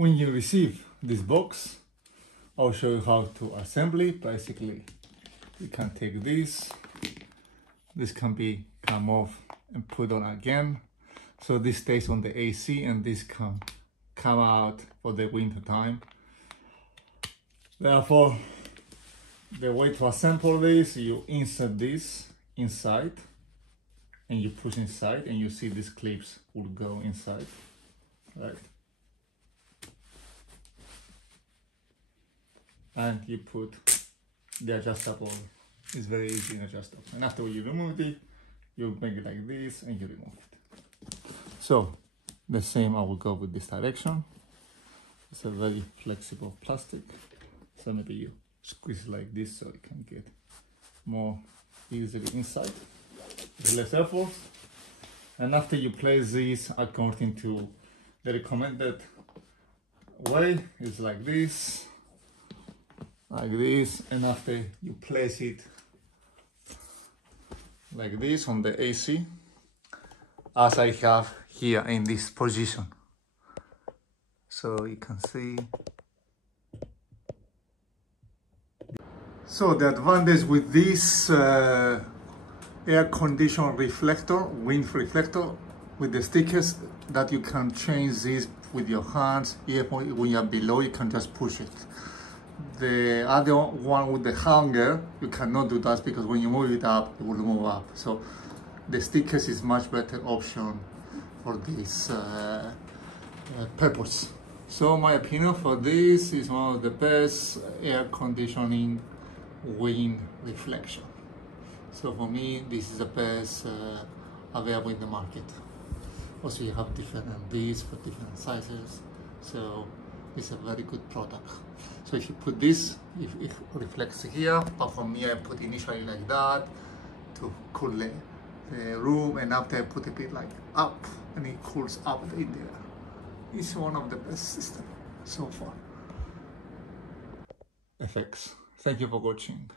When you receive this box, I'll show you how to assemble it. Basically, you can take this can be come off and put on again. So this stays on the AC and this can come out for the winter time. Therefore, the way to assemble this, you insert this inside and you push inside and you see these clips will go inside, right? And you put the adjustable. It's very easy and adjustable. And after you remove it, you make it like this and you remove it. So the same, I will go with this direction. It's a very flexible plastic. So maybe you squeeze like this so it can get more easily inside with less effort. And after you place this according to the recommended way, it's like this, and after you place it like this on the AC, as I have here in this position, so you can see. So the advantage with this air condition reflector, wind reflector, with the stickers, that you can change this with your hands. Even when you're below, you can just push it. The other one with the hanger, you cannot do that because when you move it up, it will move up. So the stickers is much better option for this purpose. So my opinion for this is one of the best air conditioning wind reflection. So for me, this is the best available in the market. Also, you have different these for different sizes. So it's a very good product. So if you put this, it reflects here, but for me I put initially like that to cool the room, and after I put a bit like up and it cools up in there. It's one of the best systems so far. FX. Thank you for watching.